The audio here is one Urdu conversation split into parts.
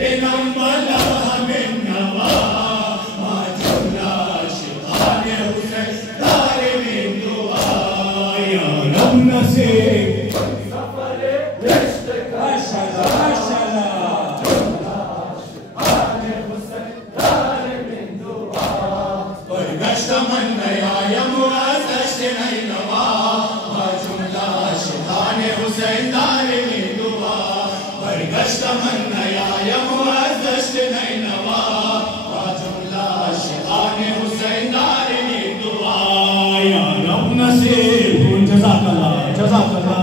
انم بلا من نوا ما جملہ عاشقان حسین دار من دعا یا رب نصیب سفر عشق کا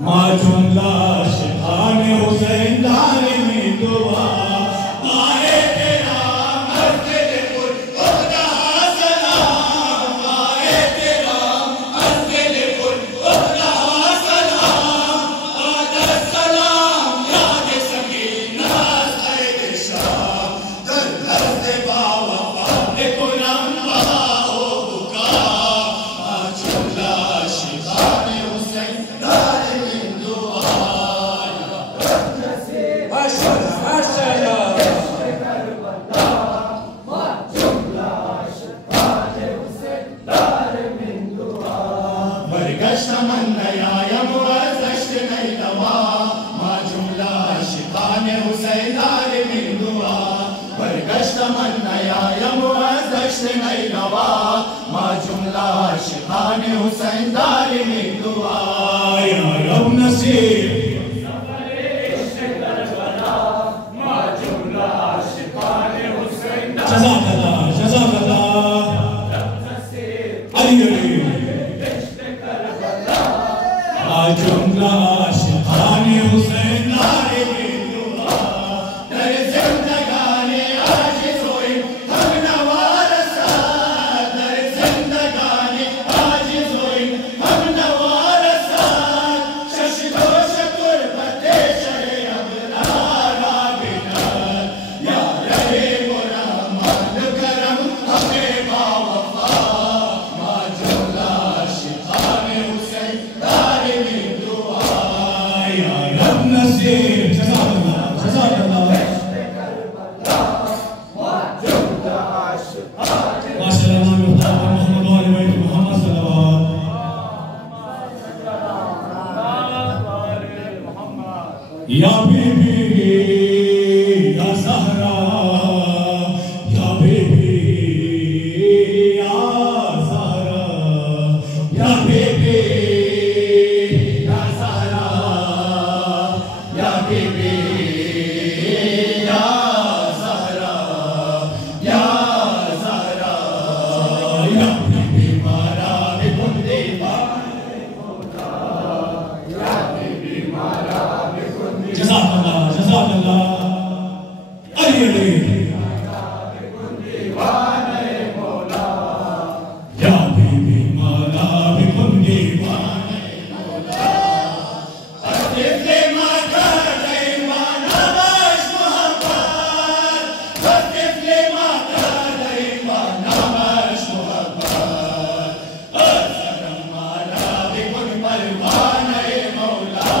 ما جملہ عاشقان حسین دار میں دعا آئے تیرا مسجد پر خدا سلام آئے تیرا مسجد پر خدا سلام آدھر سلام یاد سکینہ سید شام در لفظ باوفا قرآن بہا ہو بکا ما جملہ عاشقان حسین دار ما جملہ عاشقان حسین دار میں دعا یا رب نصیب ما جملہ عاشقان حسین جزاک اللہ جزاک اللہ علی علی ما جملہ عاشقان حسین دار میں دعا در زندگانی عاجز ہوئی ہم نوار ساتھ در زندگانی عاجز ہوئی ہم نوار ساتھ ششد و شکر بتے شرے ابرارا بنات یا رحیم و رحمان کرم ہمیں باوفا ما جملہ عاشقان حسین دار میں دعا یا رب نصیب جزاک اللہ جزاک اللہ یا بی بی یا زہرا یا بی بی یا زہرا یا بی بی یا زہرا یا بی بی یا زہرا یا زہرا یا بی بی مارا بکن دیوانے مولا یا بی بی مارا جزاک اللہ جزاک اللہ علی علی یا بی بی مولا بکن دیوانے مولا حضرت ماتا دیوانا باش محبت حضرت ماتا دیوانا باش محبت اثرم مالا بکن پروانے مولا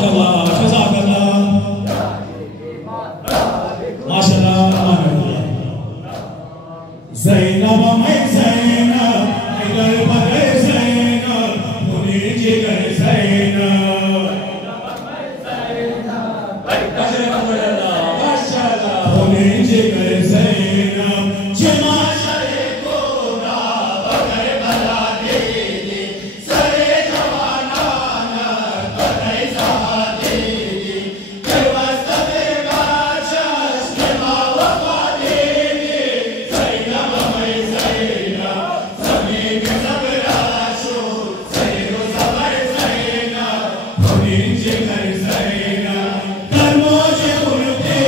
جزاک اللہ جزاک اللہ ماشاء اللہ زینب میں زینب اگر بغیر زینب انہیں جگر زینب انہیں جگر زینب جمع شرے کونا بغیر بلا دیدی سرے جوانانا بغیر زہا دیدی کروست بیگا چشم ما وفا دیدی زینب میں زینب زمین زبراشو زیر و زبر زینب انہیں جگر زینب در موج اڑتے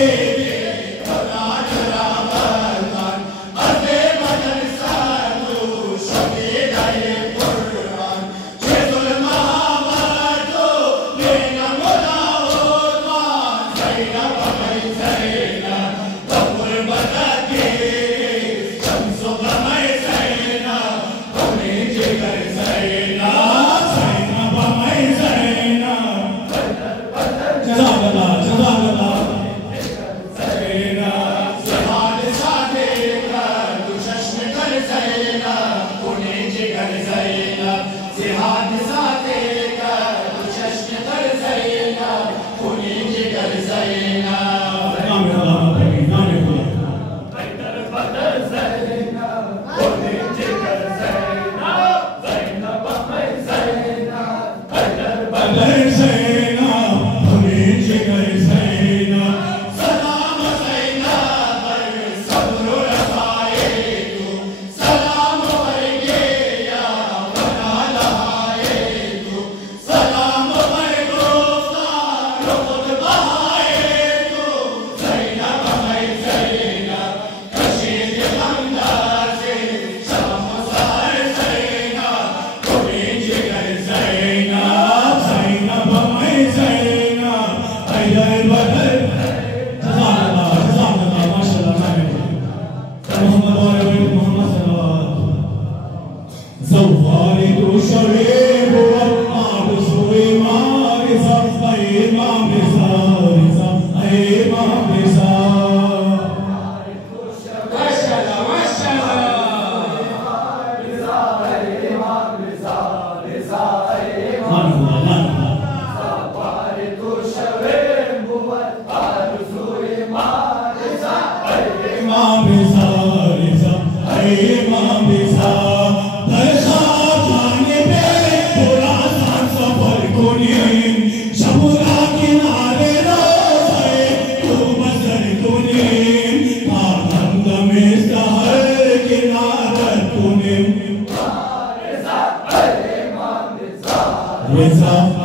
رضا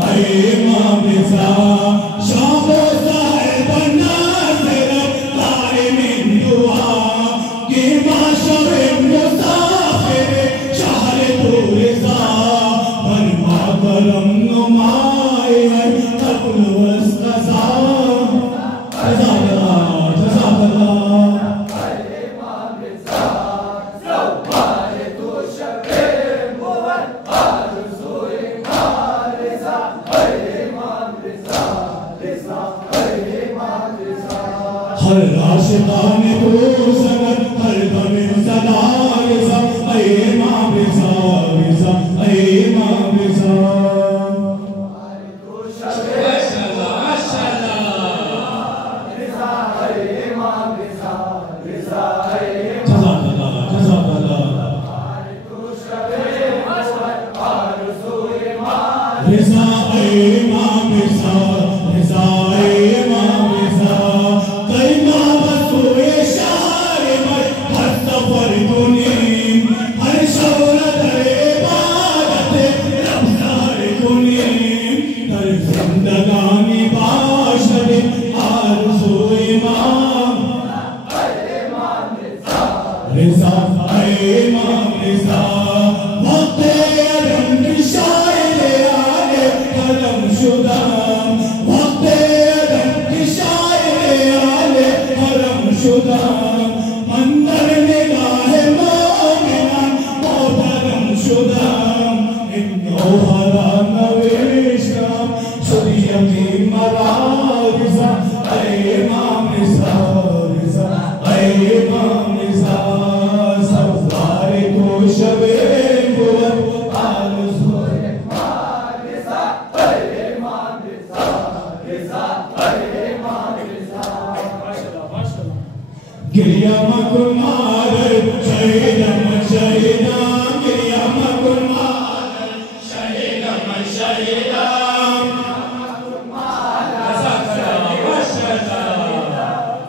گریا مکن مادر شہیدم شہیدم گریا مکن مادر شہیدم شہیدم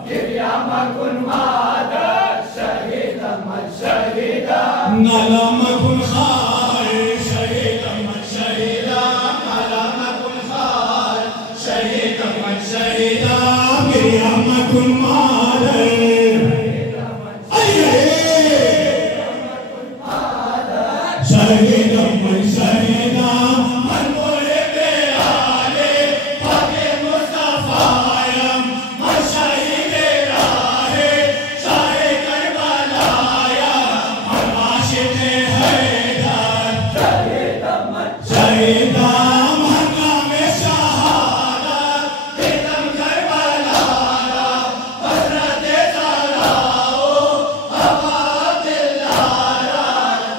گریا مکن مادر شہیدم شہیدم نالا مکن خار شہیدم شہیدم نالا مکن خار شہیدم شہیدم گریا مکن مادر شہیدم شہیدم من بولے بے آلے پاک مصطفیم من شہید راہے شاہ کربلایا من عاشق حیدر شہیدم ہنگام شہادت ختم کربلایا حضرت زہراؤ ابا عبداللہ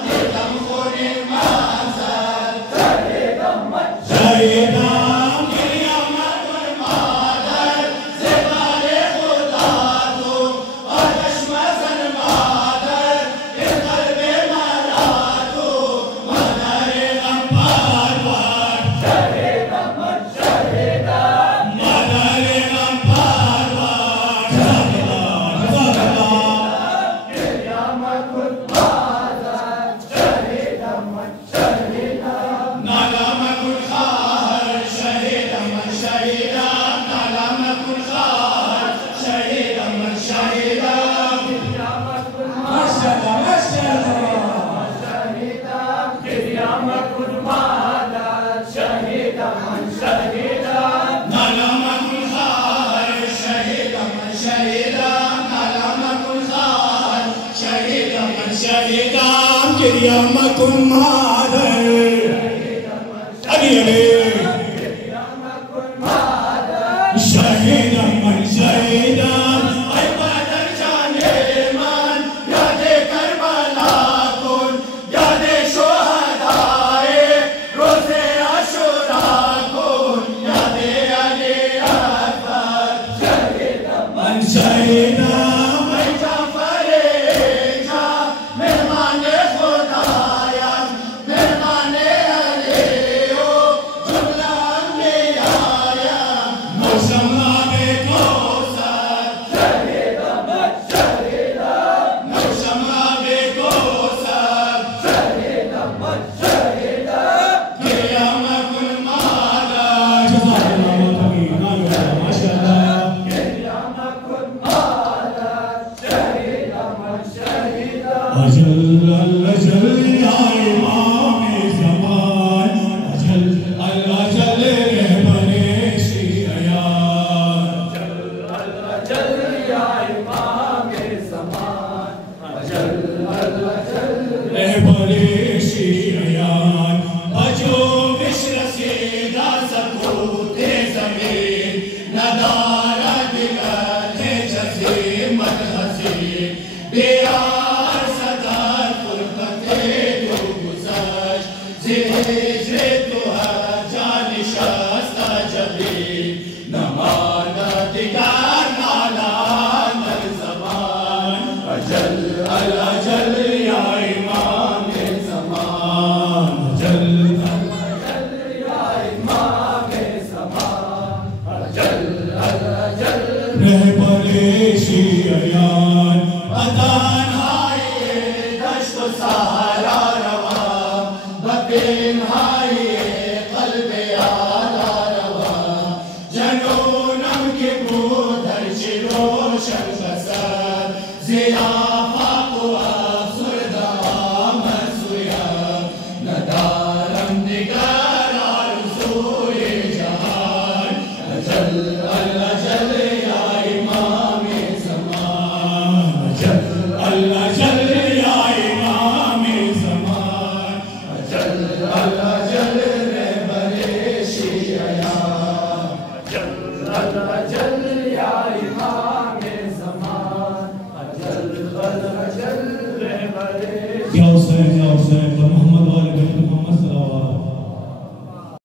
ختم خون المنظر شہیدم گریا مکن مادر زبان خدا تو آتش مزن مادر اس قلب مرا تو مادر غم پرور مادر غم پرور گریا مکن نالا مکن خار شہیدم شہیدم نالا مکن خار شہیدم شہیدم ماشاءاللہ گریا مکن مادر شہیدم شہیدم نالا مکن خار شہیدم شہیدم نالا مکن خار شہیدم شہیدم گریا مکن مادر علی علی شہیدم شہیدم اے بدر جانے من یاد کربلا کن یاد شہدائے روز عاشوراء کن یاد علی اکبر شہیدم اے جعفر جا مہمان خدایا مہمان علیو جملہ انبیاء موسم آب کوثر موسم آب کوثر گریا مکن مادر جزاک اللہ تمیم ماشاءاللہ اجل الاجل یا امام زمان اجل الاجل رہبر شیعیان رہبر شیعیان بجو بشر سیدہ سکوت زمین ندارہ دگر ہے جزیمت حسین بیار صدر فرقت دو گزشت زہجر تو ہر جان شستہ جبین نمانا دگر نالا در زمان اجل الاجل یا امام زمان اجل یا امام زمان اجل رہبر شیعیان تنہائی دشت و صحرا رواں بتنہائی قلب اعلیٰ رواں جنونم کے بودھر چی روشن بسر ضیاء